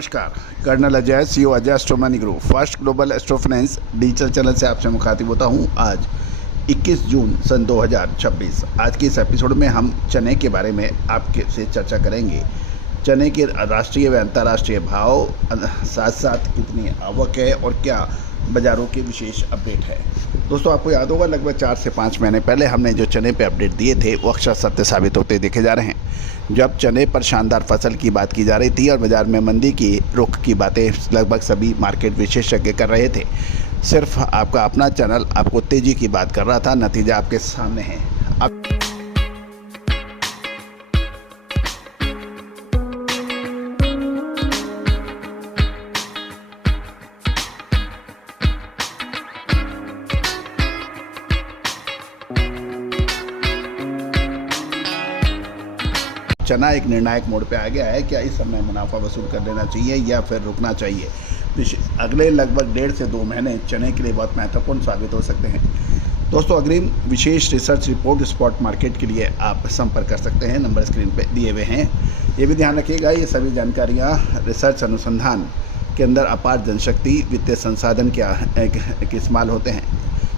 नमस्कार, colonel Ajay, CEO Ajay astro money group, first global astro finance digital channel से आपसे मुखातिब होता हूं। आज 21 जून सन 2026। आज के इस एपिसोड में हम चने के बारे में आपके से चर्चा करेंगे। चने के राष्ट्रीय व अंतर्राष्ट्रीय भाव, साथ साथ कितनी आवक है और क्या बाज़ारों के विशेष अपडेट है। दोस्तों, आपको याद होगा लगभग 4 से 5 महीने पहले हमने जो चने पे अपडेट दिए थे वो अक्षर सत्य साबित होते देखे जा रहे हैं। जब चने पर शानदार फसल की बात की जा रही थी और बाज़ार में मंदी की रुख की बातें लगभग सभी मार्केट विशेषज्ञ कर रहे थे, सिर्फ आपका अपना चैनल आपको तेज़ी की बात कर रहा था। नतीजा आपके सामने है। अब चना एक निर्णायक मोड़ पे आ गया है। क्या इस समय मुनाफा वसूल कर लेना चाहिए या फिर रुकना चाहिए? अगले लगभग 1.5 से 2 महीने चने के लिए बहुत महत्वपूर्ण साबित हो सकते हैं। दोस्तों, अग्रिम विशेष रिसर्च रिपोर्ट स्पॉट मार्केट के लिए आप संपर्क कर सकते हैं, नंबर स्क्रीन पे दिए हुए हैं। ये भी ध्यान रखिएगा, ये सभी जानकारियाँ रिसर्च अनुसंधान के अंदर अपार जनशक्ति वित्तीय संसाधन के इस्तेमाल होते हैं,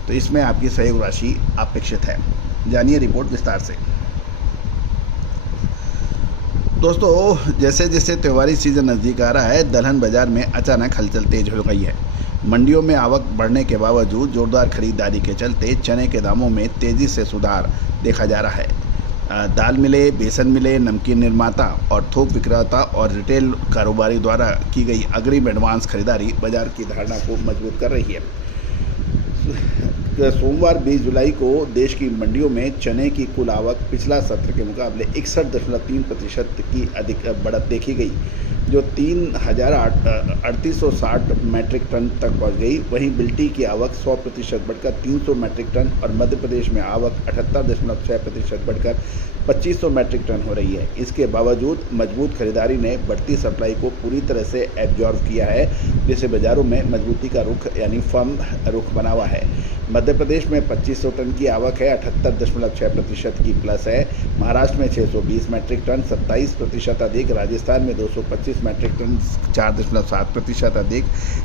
तो इसमें आपकी सहयोग राशि अपेक्षित है। जानिए रिपोर्ट विस्तार से। दोस्तों, जैसे जैसे त्योहारी सीज़न नज़दीक आ रहा है, दलहन बाज़ार में अचानक हलचल तेज हो गई है। मंडियों में आवक बढ़ने के बावजूद जोरदार खरीदारी के चलते चने के दामों में तेज़ी से सुधार देखा जा रहा है। दाल मिले, बेसन मिले, नमकीन निर्माता और थोक विक्रेता और रिटेल कारोबारी द्वारा की गई अग्रिम एडवांस खरीदारी बाज़ार की धारणा को मजबूत कर रही है। सोमवार 20 जुलाई को देश की मंडियों में चने की कुल आवक पिछला सत्र के मुकाबले 61.3% की अधिक बढ़त देखी गई, जो 3,3860 मैट्रिक टन तक पहुंच गई। वहीं बिल्टी की आवक 100% बढ़कर 300 मैट्रिक टन और मध्य प्रदेश में आवक 78.6% बढ़कर 2500 मैट्रिक टन हो रही है। इसके बावजूद मजबूत खरीदारी ने बढ़ती सप्लाई को पूरी तरह से एब्जॉर्व किया है, जिससे बाज़ारों में मजबूती का रुख यानी फर्म रुख बना हुआ है। मध्य प्रदेश में 2500 टन की आवक है, 78.6% की प्लस है। महाराष्ट्र में 620 मैट्रिक टन 27% अधिक, राजस्थान में 225 मैट्रिक टन 4.7% अधिक,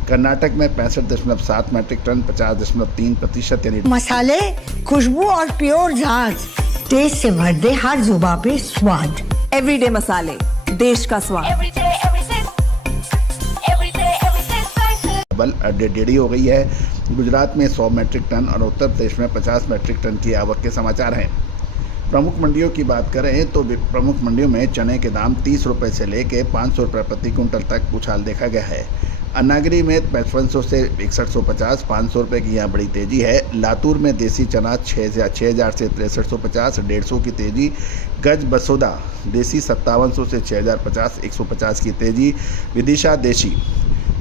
कर्नाटक में 65.7 मैट्रिक टन 50.3% यानी मसाले, खुशबू और प्योर झाग टेस्ट से भर दे हर जुबां पे स्वाद। एवरीडे मसाले, देश का स्वाद। डेढ़ी हो गई है। गुजरात में 100 मैट्रिक टन और उत्तर प्रदेश में 50 मैट्रिक टन की आवक के समाचार हैं। प्रमुख मंडियों की बात करें तो प्रमुख मंडियों में चने के दाम 30 रुपये से लेकर 500 रुपये प्रति कुंटल तक उछाल देखा गया है। अन्नागिरी में 5500 से 6150, 500 रुपये की यहाँ बड़ी तेज़ी है। लातूर में देसी चना 6000 से 6350, 150 की तेज़ी। गज बसोदा देसी 5700 से 6050, 150 की तेज़ी। विदिशा देशी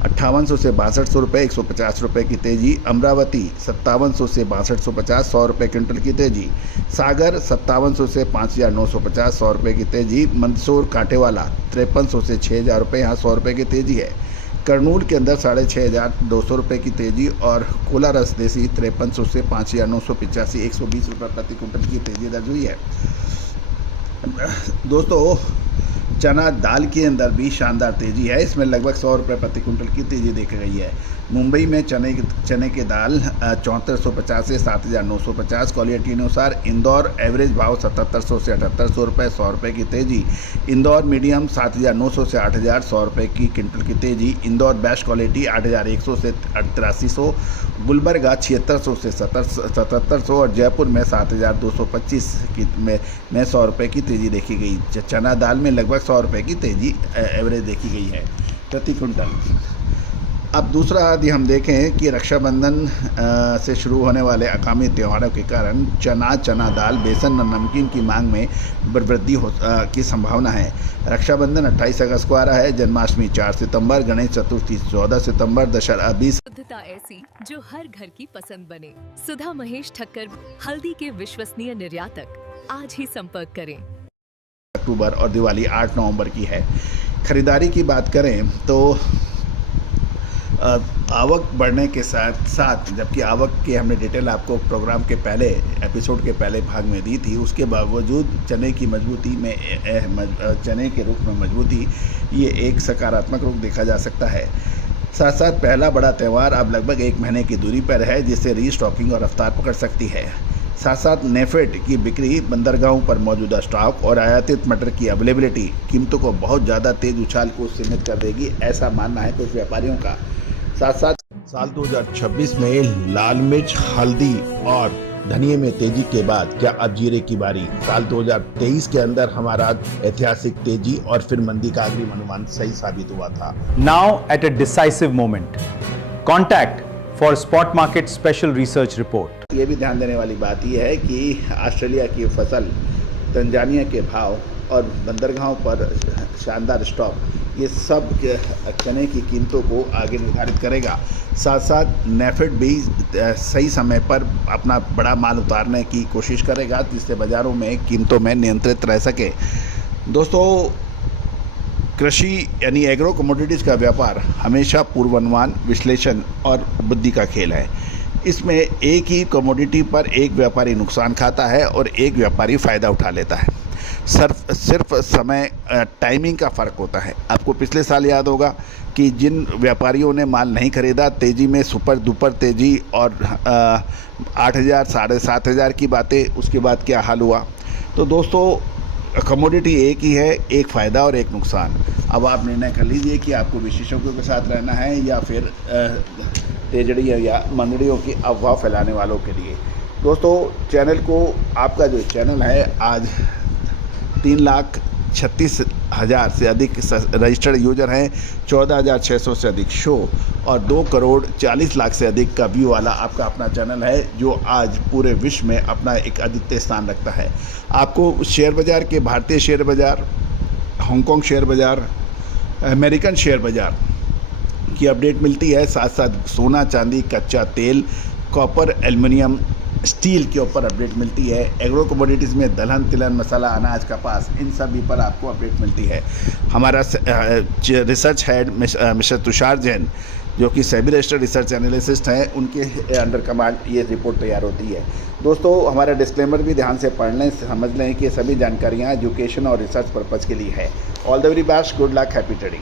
5800 से 6200 रुपये, 150 रुपये की तेज़ी। अमरावती 5700 से 6250, 100 रुपये क्विंटल की तेज़ी। सागर 5700 से 5950, 100 रुपये की तेज़ी। मंदसौर कांटेवाला 5300 से 6000 रुपये, यहाँ 100 रुपये की तेज़ी है। करनूल के अंदर 6250 रुपये की तेज़ी और कोलारस देसी 5300 से 5985, 120 रुपये प्रति कुंटल की तेज़ी दर्ज हुई है। दोस्तों, चना दाल के अंदर भी शानदार तेज़ी है, इसमें लगभग 100 रुपये प्रति कुंटल की तेज़ी देखी गई है। मुंबई में चने के दाल 7450 से 7950 क्वालिटी अनुसार। इंदौर एवरेज भाव 7700 से 7800 रुपये, 100 रुपये की तेज़ी। इंदौर मीडियम 7900 से 8000, 100 रुपये की क्विंटल की तेज़ी। इंदौर बेस्ट क्वालिटी 8100 से 8300। गुलबर्गा 7600 से 7700 और जयपुर में 7225 में 100 रुपये की तेज़ी देखी गई। चना दाल में लगभग 100 रुपये की तेज़ी एवरेज देखी गई है प्रति कुंटल। अब दूसरा यदि हम देखें कि रक्षाबंधन से शुरू होने वाले आगामी त्योहारों के कारण चना दाल, बेसन और नमकीन की मांग में वृद्धि की संभावना है। रक्षाबंधन 28 अगस्त को आ रहा है, जन्माष्टमी 4 सितंबर, गणेश चतुर्थी 14 सितंबर, दशहरा 20। शुद्धता ऐसी जो हर घर की पसंद बने। सुधा महेश ठक्कर, हल्दी के विश्वसनीय निर्यातक। आज ही संपर्क करें। अक्टूबर और दिवाली 8 नवंबर की है। खरीदारी की बात करें तो आवक बढ़ने के साथ साथ, जबकि आवक की हमने डिटेल आपको प्रोग्राम के पहले एपिसोड के पहले भाग में दी थी, उसके बावजूद चने की मजबूती में चने के रुख में मजबूती, ये एक सकारात्मक रुख देखा जा सकता है। साथ साथ पहला बड़ा त्यौहार अब लगभग 1 महीने की दूरी पर है, जिससे रीस्टॉकिंग और रफ्तार पकड़ सकती है। साथ साथ नेफेड की बिक्री, बंदरगाहों पर मौजूदा स्टॉक और आयातित मटर की अवेलेबिलिटी कीमतों को बहुत ज़्यादा तेज उछाल को सीमित कर देगी, ऐसा मानना है कुछ व्यापारियों का। साथ साथ साल 2026 में लाल मिर्च, हल्दी और धनिये में तेजी के बाद क्या अब जीरे की बारी? साल 2023 के अंदर हमारा ऐतिहासिक तेजी और फिर मंदी का अग्रिम अनुमान सही साबित हुआ था। Now at a decisive moment, contact for spot market special research report. ये भी ध्यान देने वाली बात यह है कि ऑस्ट्रेलिया की फसल, तंजानिया के भाव और बंदरगाहों पर शानदार स्टॉक, ये सब चने की कीमतों को आगे निर्धारित करेगा। साथ साथ नेफेड भी सही समय पर अपना बड़ा माल उतारने की कोशिश करेगा, जिससे बाज़ारों में कीमतों में नियंत्रित रह सके। दोस्तों, कृषि यानी एग्रो कमोडिटीज़ का व्यापार हमेशा पूर्वानुमान, विश्लेषण और बुद्धि का खेल है। इसमें एक ही कमोडिटी पर एक व्यापारी नुकसान खाता है और एक व्यापारी फ़ायदा उठा लेता है। सिर्फ समय टाइमिंग का फ़र्क होता है। आपको पिछले साल याद होगा कि जिन व्यापारियों ने माल नहीं खरीदा, तेज़ी में सुपर दुपर तेज़ी और 8,000 साढ़े 7,000 की बातें, उसके बाद क्या हाल हुआ। तो दोस्तों, कमोडिटी एक ही है, एक फ़ायदा और एक नुकसान। अब आप निर्णय कर लीजिए कि आपको विशेषज्ञों के साथ रहना है या फिर तेजड़ियों या मंदड़ियों की अफवाह फैलाने वालों के लिए। दोस्तों, चैनल को, आपका जो चैनल है, आज 3,36,000 से अधिक रजिस्टर्ड यूजर हैं, 14,600 से अधिक शो और 2,40,00,000 से अधिक का व्यू वाला आपका अपना चैनल है, जो आज पूरे विश्व में अपना एक अद्वितीय स्थान रखता है। आपको शेयर बाज़ार के, भारतीय शेयर बाज़ार, हांगकांग शेयर बाज़ार, अमेरिकन शेयर बाज़ार की अपडेट मिलती है। साथ साथ सोना, चांदी, कच्चा तेल, कॉपर, एल्युमिनियम, स्टील के ऊपर अपडेट मिलती है। एग्रो कमोडिटीज़ में दलहन, तिलहन, मसाला, अनाज, कपास, इन सभी पर आपको अपडेट मिलती है। हमारा research head mister Tushar Jain, जो कि सेबी रजिस्टर्ड रिसर्च एनालिसिस्ट हैं, उनके अंडर कमांड ये रिपोर्ट तैयार होती है। दोस्तों, हमारा डिस्क्लेमर भी ध्यान से पढ़ लें, समझ लें कि सभी जानकारियाँ एजुकेशन और रिसर्च पर्पज़ के लिए है। All the very best, good luck, happy trading.